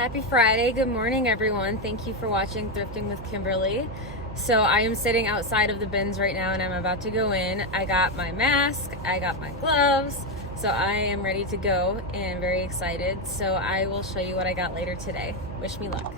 Happy Friday. Good morning, everyone. Thank you for watching Thrifting with Kimberly. So I am sitting outside of the bins right now and I'm about to go in. I got my mask, I got my gloves, so I am ready to go and very excited. So I will show you what I got later today. Wish me luck.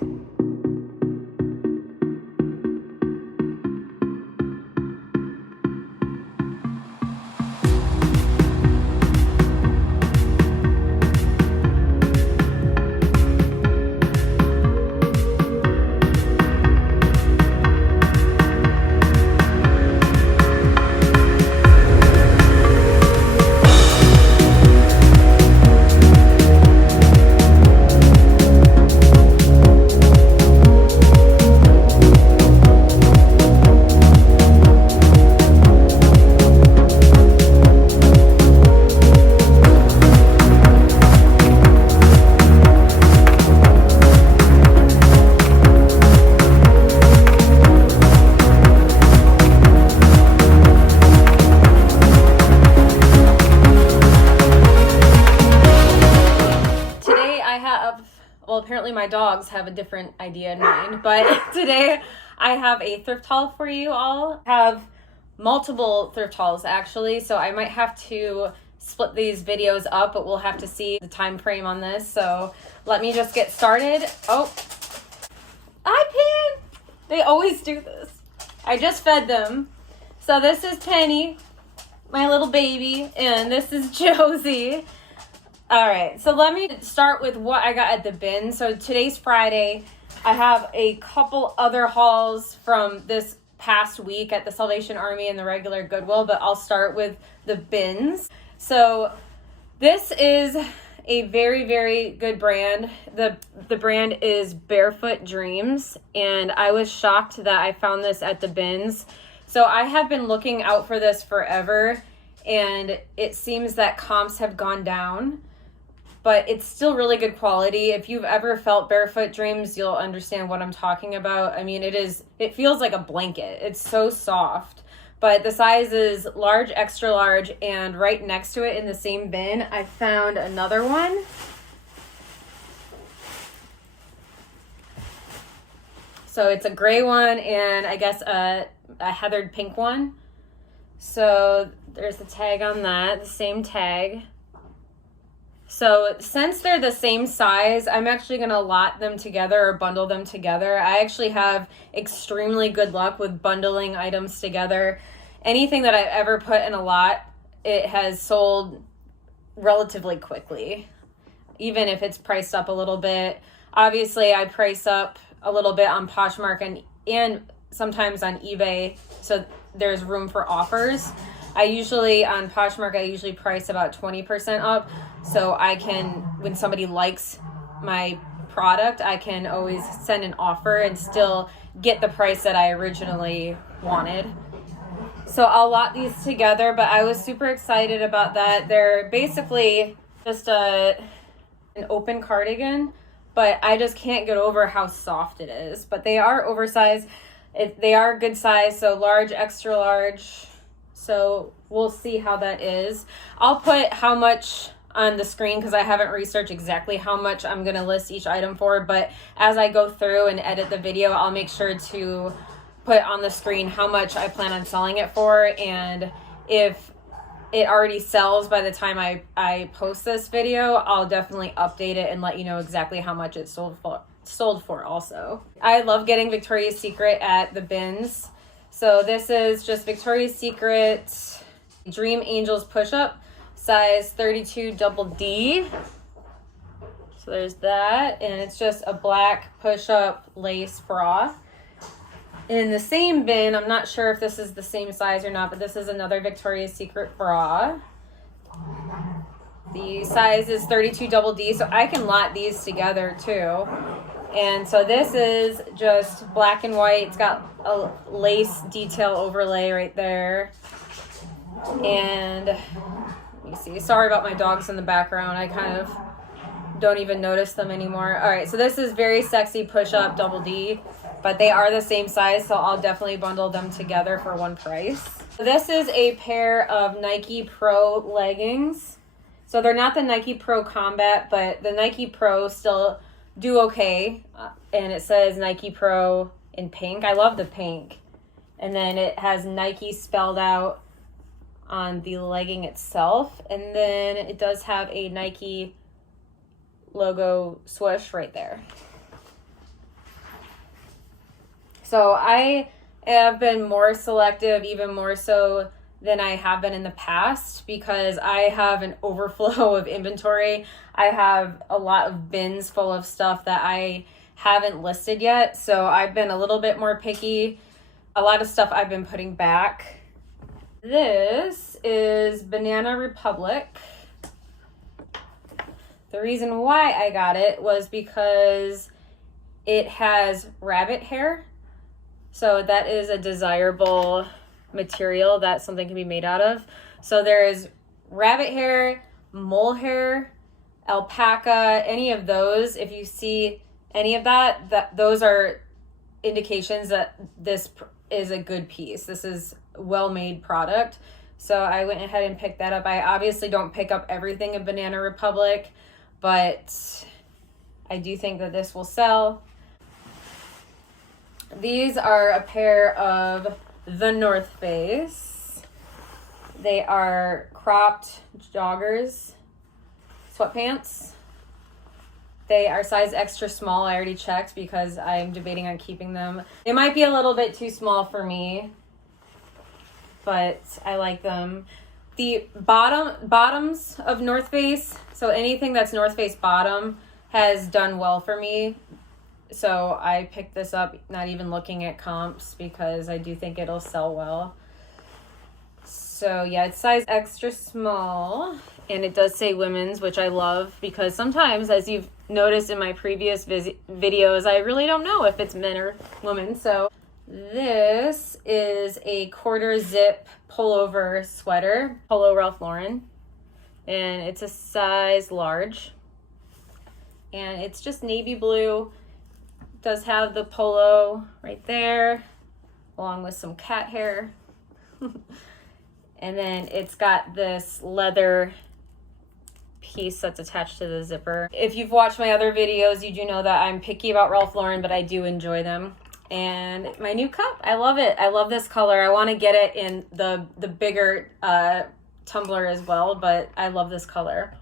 Well, apparently my dogs have a different idea in mind, but today I have a thrift haul for you all. I have multiple thrift hauls actually, so I might have to split these videos up, but we'll have to see the time frame on this. So let me just get started. Oh, hi Pan! They always do this. I just fed them. So this is Penny, my little baby, and this is Josie. All right, so let me start with what I got at the bin. So today's Friday. I have a couple other hauls from this past week at the Salvation Army and the regular Goodwill, but I'll start with the bins. So this is a very, very good brand. The brand is Barefoot Dreams, and I was shocked that I found this at the bins. So I have been looking out for this forever, and it seems that comps have gone down, but it's still really good quality. If you've ever felt Barefoot Dreams, you'll understand what I'm talking about. I mean, it feels like a blanket. It's so soft, but the size is large, extra large, and right next to it in the same bin, I found another one. So it's a gray one and I guess a heathered pink one. So there's the tag on that, the same tag. So since they're the same size, I'm actually going to lot them together or bundle them together. I actually have extremely good luck with bundling items together. Anything that I've ever put in a lot, it has sold relatively quickly, even if it's priced up a little bit. Obviously, I price up a little bit on Poshmark and sometimes on eBay, so there's room for offers. On Poshmark, I usually price about 20% up. So I can, when somebody likes my product, I can always send an offer and still get the price that I originally wanted. So I'll lot these together, but I was super excited about that. They're basically just an open cardigan, but I just can't get over how soft it is. But they are oversized. They are good size, so large, extra large. So we'll see how that is. I'll put how much on the screen because I haven't researched exactly how much I'm going to list each item for, but as I go through and edit the video, I'll make sure to put on the screen how much I plan on selling it for, and if it already sells by the time I post this video, I'll definitely update it and let you know exactly how much it sold for also. I love getting Victoria's Secret at the bins. So this is just Victoria's Secret Dream Angels push-up, size 32 double D. So there's that, and it's just a black push-up lace bra. In the same bin, I'm not sure if this is the same size or not, but this is another Victoria's Secret bra. The size is 32 double D, so I can lot these together too. And so this is just black and white. It's got a lace detail overlay right there. And let me see. Sorry about my dogs in the background. I kind of don't even notice them anymore. All right, so this is very sexy push-up double D, but they are the same size, so I'll definitely bundle them together for one price. This is a pair of Nike Pro leggings. So they're not the Nike Pro Combat, but the Nike Pro still do okay. And it says Nike Pro in pink. I love the pink. And then it has Nike spelled out on the legging itself. And then it does have a Nike logo swoosh right there. So I have been more selective, even more so than I have been in the past, because I have an overflow of inventory. I have a lot of bins full of stuff that I haven't listed yet. So I've been a little bit more picky. A lot of stuff I've been putting back. This is Banana Republic. The reason why I got it was because it has rabbit hair. So that is a desirable material that something can be made out of. So there is rabbit hair, mole hair, alpaca, any of those. If you see any of that, those are indications that this is a good piece. This is a well-made product. So I went ahead and picked that up. I obviously don't pick up everything in Banana Republic, but I do think that this will sell. These are a pair of the North Face. They are cropped joggers, sweatpants. They are size extra small. I already checked because I'm debating on keeping them. They might be a little bit too small for me, but I like them. The bottoms of North Face, so anything that's North Face bottom, has done well for me. So I picked this up, not even looking at comps, because I do think it'll sell well. So yeah, it's size extra small, and it does say women's, which I love, because sometimes, as you've noticed in my previous videos, I really don't know if it's men or women. So this is a quarter zip pullover sweater, Polo Ralph Lauren, and it's a size large, and it's just navy blue. Does have the polo right there, along with some cat hair. And then it's got this leather piece that's attached to the zipper. If you've watched my other videos, you do know that I'm picky about Ralph Lauren, but I do enjoy them. And my new cup, I love it. I love this color. I want to get it in the bigger tumbler as well, but I love this color.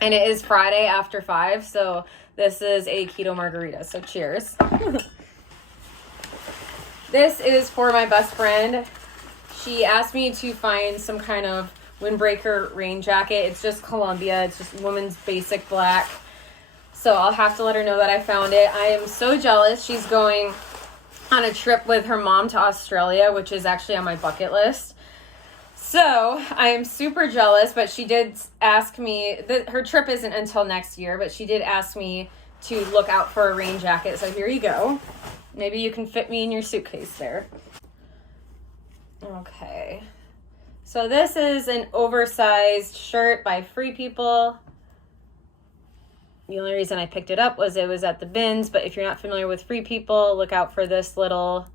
And it is Friday after 5, so this is a keto margarita, so cheers. This is for my best friend. She asked me to find some kind of windbreaker rain jacket. It's just Columbia. It's just women's basic black. So I'll have to let her know that I found it. I am so jealous. She's going on a trip with her mom to Australia, which is actually on my bucket list. So I am super jealous, but she did ask me, her trip isn't until next year, but she did ask me to look out for a rain jacket. So here you go. Maybe you can fit me in your suitcase there. Okay. So this is an oversized shirt by Free People. The only reason I picked it up was it was at the bins, but if you're not familiar with Free People, look out for this little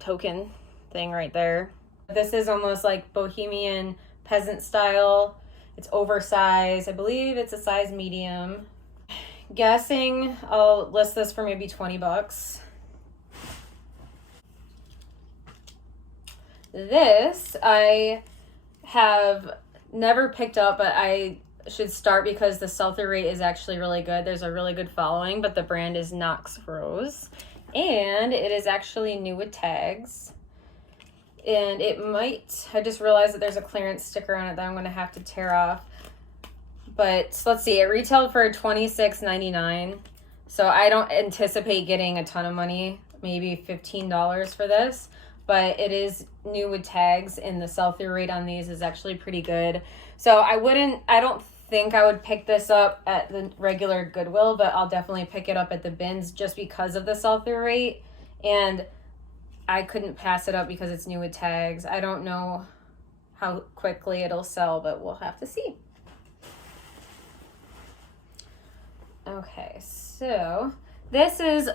token thing right there. This is almost like bohemian peasant style. It's oversized. I believe it's a size medium. Guessing I'll list this for maybe $20. This I have never picked up, but I should start because the sell-through rate is actually really good. There's a really good following, but the brand is Knox Rose, and it is actually new with tags. And it might, I just realized that there's a clearance sticker on it that I'm going to have to tear off. But let's see, it retailed for $26.99. So I don't anticipate getting a ton of money, maybe $15 for this. But it is new with tags, and the sell-through rate on these is actually pretty good. So I don't think I would pick this up at the regular Goodwill, but I'll definitely pick it up at the bins just because of the sell-through rate. And I couldn't pass it up because it's new with tags. I don't know how quickly it'll sell, but we'll have to see. Okay, so this is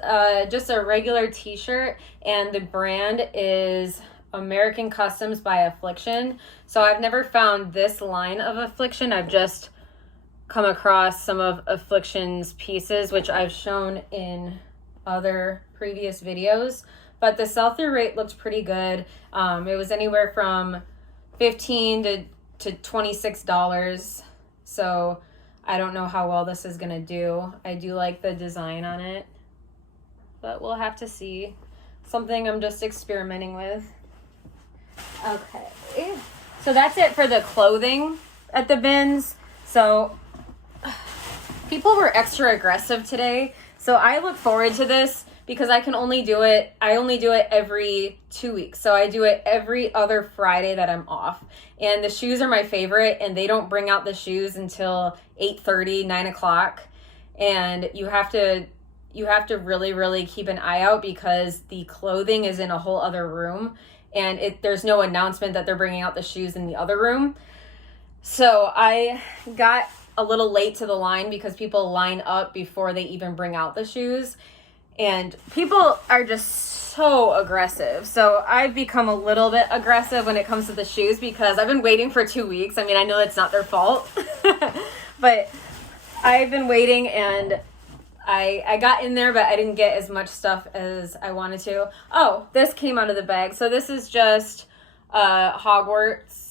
just a regular t-shirt, and the brand is American Customs by Affliction. So I've never found this line of Affliction. I've just come across some of Affliction's pieces, which I've shown in other previous videos. But the sell-through rate looked pretty good. It was anywhere from $15 to $26. So I don't know how well this is going to do. I do like the design on it, but we'll have to see. Something I'm just experimenting with. Okay. So that's it for the clothing at the bins. So people were extra aggressive today. So I look forward to this because I only do it every 2 weeks. So I do it every other Friday that I'm off. And the shoes are my favorite, and they don't bring out the shoes until 8:30, 9 o'clock. And you have to really, really keep an eye out because the clothing is in a whole other room, and there's no announcement that they're bringing out the shoes in the other room. So I got a little late to the line because people line up before they even bring out the shoes. And people are just so aggressive. So I've become a little bit aggressive when it comes to the shoes because I've been waiting for 2 weeks. I mean, I know it's not their fault, but I've been waiting, and I got in there, but I didn't get as much stuff as I wanted to. Oh, this came out of the bag. So this is just Hogwarts.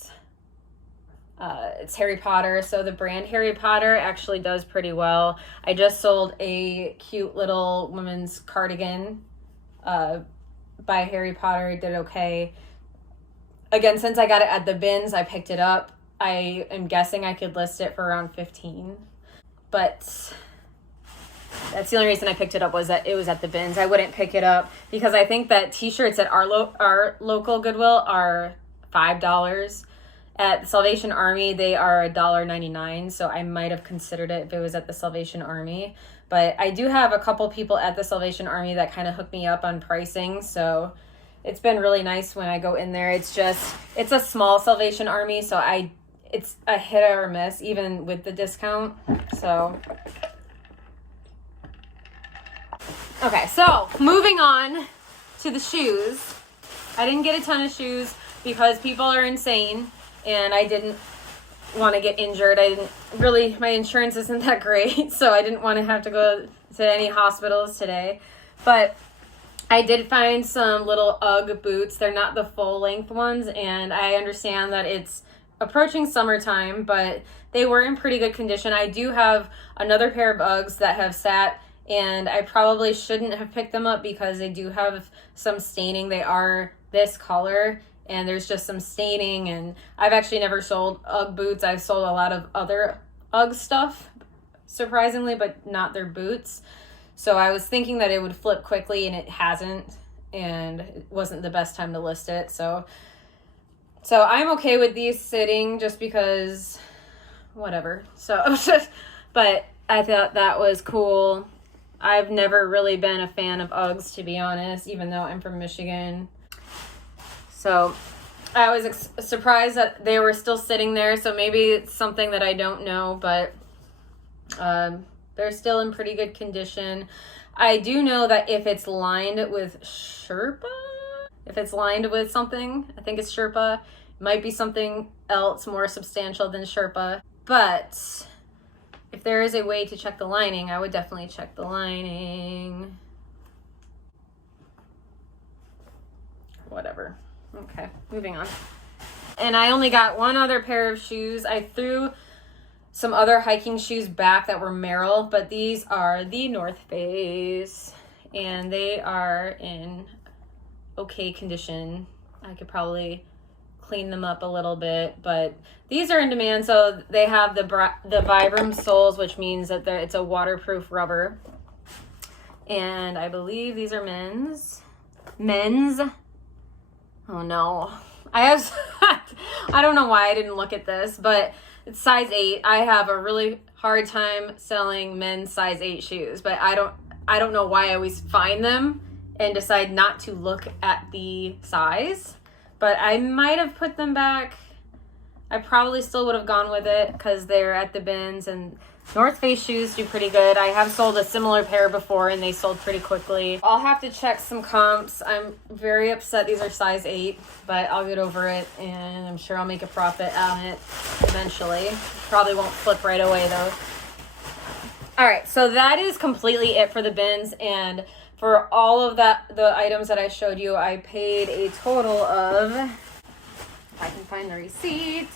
It's Harry Potter. So the brand Harry Potter actually does pretty well. I just sold a cute little women's cardigan by Harry Potter. It did okay. Again, since I got it at the bins, I picked it up. I am guessing I could list it for around 15. But that's the only reason I picked it up, was that it was at the bins. I wouldn't pick it up because I think that t-shirts at our local Goodwill are $5. At the Salvation Army, they are $1.99, so I might have considered it if it was at the Salvation Army. But I do have a couple people at the Salvation Army that kind of hook me up on pricing, so it's been really nice when I go in there. It's a small Salvation Army, so it's a hit or miss, even with the discount. So, okay, so moving on to the shoes. I didn't get a ton of shoes because people are insane. And I didn't want to get injured. My insurance isn't that great, so I didn't want to have to go to any hospitals today. But I did find some little UGG boots. They're not the full length ones, and I understand that it's approaching summertime, but they were in pretty good condition. I do have another pair of Uggs that have sat, and I probably shouldn't have picked them up because they do have some staining. They are this color, and there's just some staining, and I've actually never sold UGG boots. I've sold a lot of other UGG stuff, surprisingly, but not their boots. So I was thinking that it would flip quickly, and it hasn't, and it wasn't the best time to list it. So I'm okay with these sitting just because, whatever. So, but I thought that was cool. I've never really been a fan of Uggs, to be honest, even though I'm from Michigan. So I was surprised that they were still sitting there. So maybe it's something that I don't know, but they're still in pretty good condition. I do know that if it's lined with Sherpa, if it's lined with something, I think it's Sherpa, it might be something else more substantial than Sherpa. But if there is a way to check the lining, I would definitely check the lining. Whatever. Okay, moving on. And I only got one other pair of shoes. I threw some other hiking shoes back that were Merrell, but these are the North Face, and they are in okay condition. I could probably clean them up a little bit, but these are in demand. So they have the Vibram soles, which means that it's a waterproof rubber, and I believe these are men's. Oh no, I don't know why I didn't look at this, but it's size 8. I have a really hard time selling men's size 8 shoes, but I don't know why I always find them and decide not to look at the size. But I might have put them back. I probably still would have gone with it because they're at the bins, and North Face shoes do pretty good. I have sold a similar pair before and they sold pretty quickly. I'll have to check some comps. I'm very upset these are size 8, but I'll get over it and I'm sure I'll make a profit on it eventually. Probably won't flip right away though. All right, so that is completely it for the bins, and for all of the items that I showed you, I paid a total of, if I can find the receipt.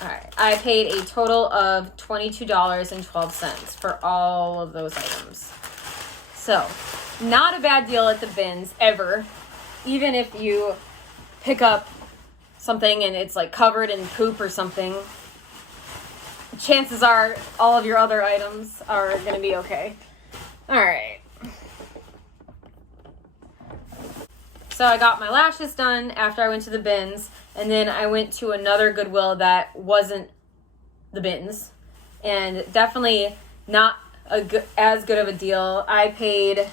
All right, I paid a total of $22.12 for all of those items. So, not a bad deal at the bins ever. Even if you pick up something and it's like covered in poop or something, chances are all of your other items are going to be okay. All right. So I got my lashes done after I went to the bins, and then I went to another Goodwill that wasn't the bins, and definitely not as good of a deal. I paid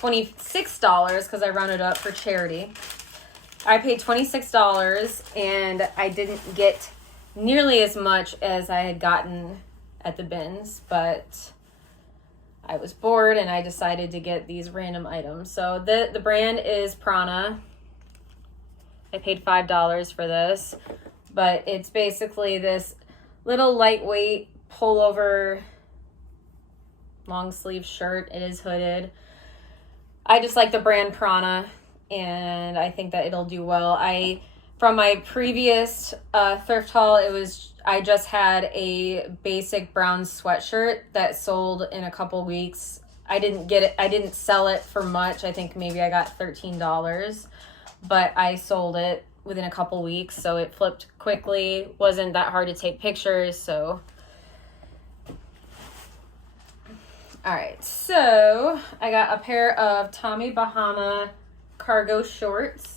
$26 because I rounded up for charity. I paid $26 and I didn't get nearly as much as I had gotten at the bins, but I was bored and I decided to get these random items. So the brand is Prana. I paid $5 for this, but it's basically this little lightweight pullover long sleeve shirt. It is hooded. I just like the brand Prana, and I think that it'll do well. From my previous thrift haul, I just had a basic brown sweatshirt that sold in a couple weeks. I didn't sell it for much. I think maybe I got $13, but I sold it within a couple weeks, so it flipped quickly. Wasn't that hard to take pictures, so. All right, so I got a pair of Tommy Bahama cargo shorts.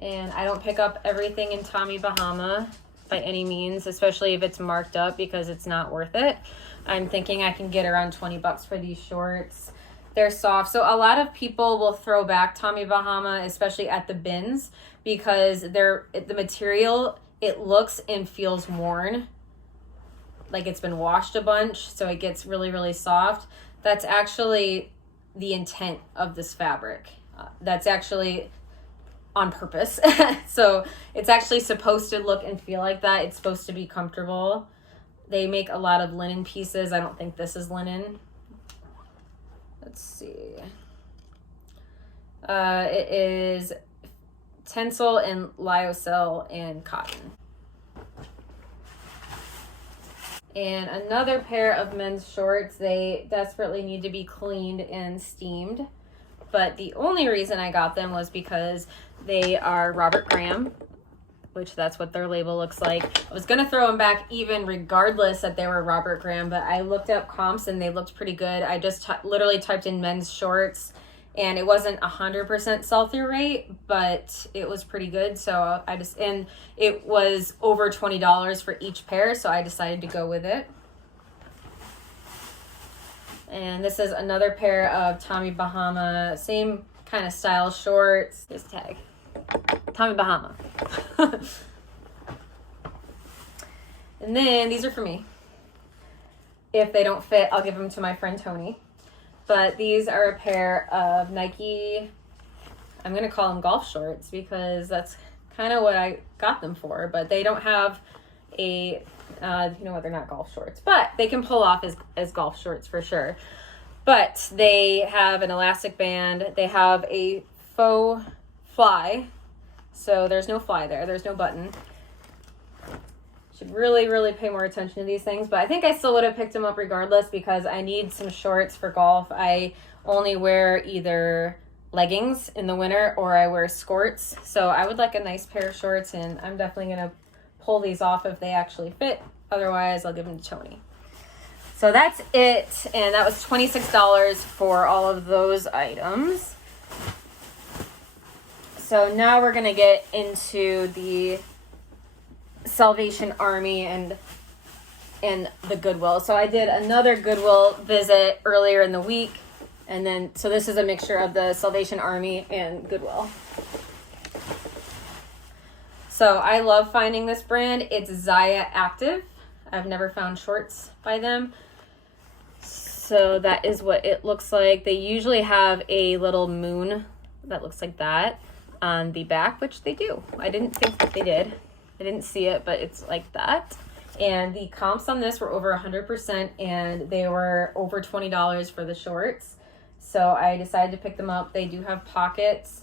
And I don't pick up everything in Tommy Bahama by any means, especially if it's marked up, because it's not worth it. I'm thinking I can get around $20 for these shorts. They're soft. So a lot of people will throw back Tommy Bahama, especially at the bins, because the material, it looks and feels worn, like it's been washed a bunch, so it gets really, really soft. That's actually the intent of this fabric. That's actually on purpose. So it's actually supposed to look and feel like that. It's supposed to be comfortable. They make a lot of linen pieces. I don't think this is linen. Let's see. It is Tencel and lyocell and cotton. And another pair of men's shorts. They desperately need to be cleaned and steamed. But the only reason I got them was because they are Robert Graham, which that's what their label looks like. I was going to throw them back even regardless that they were Robert Graham, but I looked up comps and they looked pretty good. I just literally typed in men's shorts, and it wasn't 100% sell-through rate, but it was pretty good. So and it was over $20 for each pair, so I decided to go with it. And this is another pair of Tommy Bahama, same kind of style shorts. This tag, Tommy Bahama. And then these are for me. If they don't fit, I'll give them to my friend Tony. But these are a pair of Nike, I'm going to call them golf shorts because that's kind of what I got them for. But they don't have a, you know what, they're not golf shorts. But they can pull off as golf shorts for sure. But they have an elastic band. They have a faux fly. So there's no fly there. There's no button. Should really, really pay more attention to these things. But I think I still would have picked them up regardless because I need some shorts for golf. I only wear either leggings in the winter or I wear skirts. So I would like a nice pair of shorts, and I'm definitely going to pull these off if they actually fit. Otherwise, I'll give them to Tony. So that's it. And that was $26 for all of those items. So now we're going to get into the Salvation Army and the Goodwill. So I did another Goodwill visit earlier in the week, and then so this is a mixture of the Salvation Army and Goodwill. So I love finding this brand. It's Zaya Active. I've never found shorts by them. So that is what it looks like. They usually have a little moon that looks like that on the back, which they do. I didn't think that they did. I didn't see it, but it's like that. And the comps on this were over 100%, and they were over $20 for the shorts. So I decided to pick them up. They do have pockets,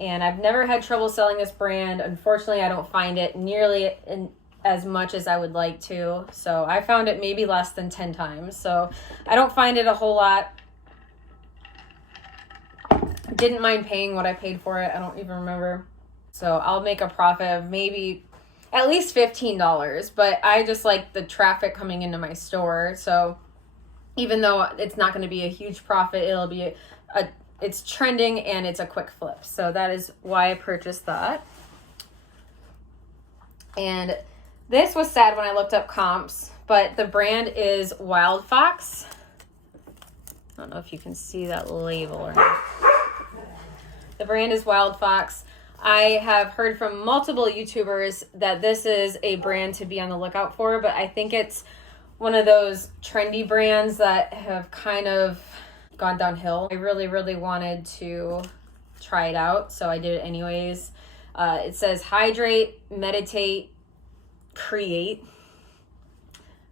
and I've never had trouble selling this brand. Unfortunately, I don't find it nearly as much as I would like to. So I found it maybe less than 10 times. So I don't find it a whole lot. Didn't mind paying what I paid for it. I don't even remember. So I'll make a profit of maybe at least $15, but I just like the traffic coming into my store. So even though it's not going to be a huge profit, it'll be it's trending and it's a quick flip. So that is why I purchased that. And this was sad when I looked up comps, but the brand is Wild Fox. I don't know if you can see that label or not. The brand is Wild Fox. I have heard from multiple YouTubers that this is a brand to be on the lookout for, but I think it's one of those trendy brands that have kind of gone downhill. I really, really wanted to try it out, so I did it anyways. It says hydrate, meditate, create.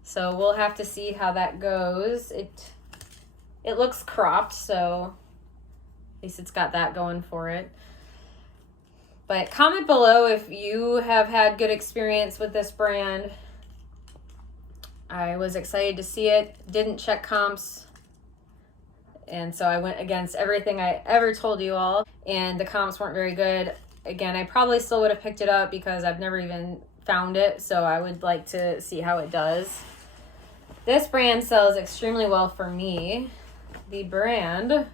So we'll have to see how that goes. It looks cropped, so at least it's got that going for it. But comment below if you have had good experience with this brand. I was excited to see it. Didn't check comps. And so I went against everything I ever told you all. And the comps weren't very good. Again, I probably still would have picked it up because I've never even found it. So I would like to see how it does. This brand sells extremely well for me. The brand, if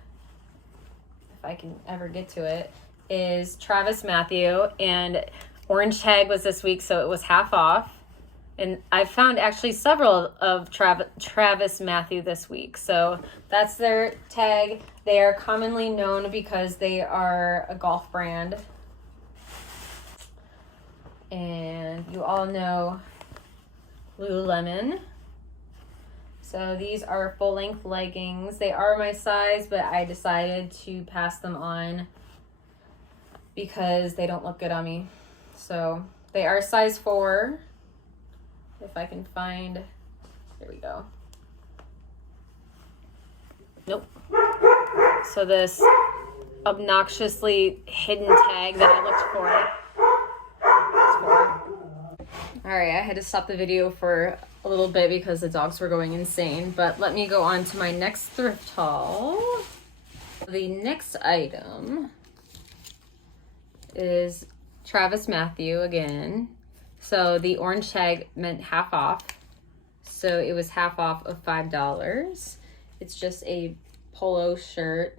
I can ever get to it, is Travis Matthew, and orange tag was this week, so it was half off. And I found actually several of Travis Matthew this week, so that's their tag. They are commonly known because they are a golf brand, and you all know Lululemon. So these are full-length leggings. They are my size, but I decided to pass them on because they don't look good on me. So they are size 4. If I can find, there we go. Nope. So this obnoxiously hidden tag that I looked for. All right, I had to stop the video for a little bit because the dogs were going insane, but let me go on to my next thrift haul. The next item is Travis Matthew again. So the orange tag meant half off. So it was half off of $5. It's just a polo shirt,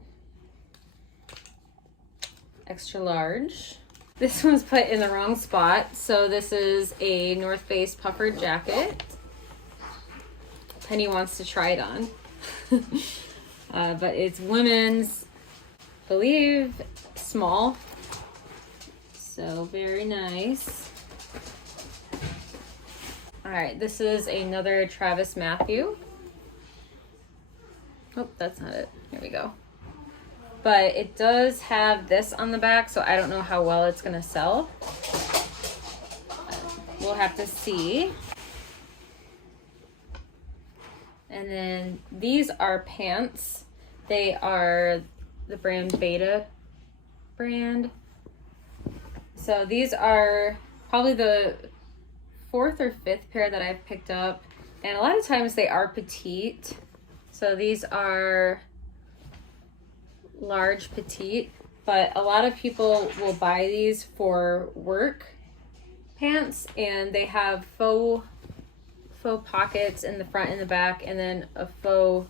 extra large. This one's put in the wrong spot. So this is a North Face puffer jacket. Penny wants to try it on. But it's women's, I believe, small. So very nice. All right, this is another Travis Matthew. Oh, that's not it. Here we go. But it does have this on the back, so I don't know how well it's gonna sell. We'll have to see. And then these are pants. They are the brand Beta brand. So these are probably the 4th or 5th pair that I've picked up. And a lot of times they are petite. So these are large petite, but a lot of people will buy these for work pants, and they have faux pockets in the front and the back, and then a faux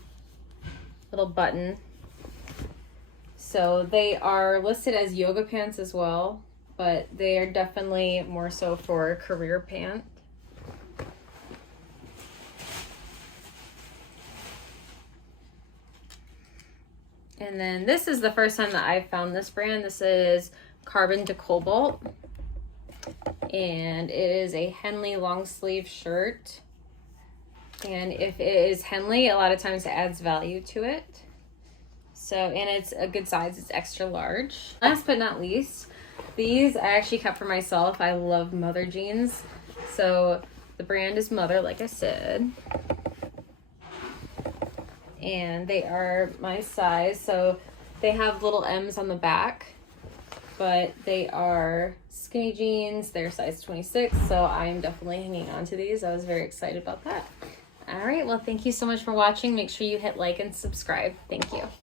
little button. So they are listed as yoga pants as well, but they are definitely more so for career pant. And then this is the first time that I've found this brand. This is Carbon to Cobalt. And it is a Henley long sleeve shirt. And if it is Henley, a lot of times it adds value to it. So, and it's a good size, it's extra large. Last but not least, these I actually kept for myself. I love Mother jeans. So the brand is Mother, like I said. And they are my size. So they have little M's on the back, but they are skinny jeans. They're size 26. So I'm definitely hanging on to these. I was very excited about that. All right, well, thank you so much for watching. Make sure you hit like and subscribe. Thank you.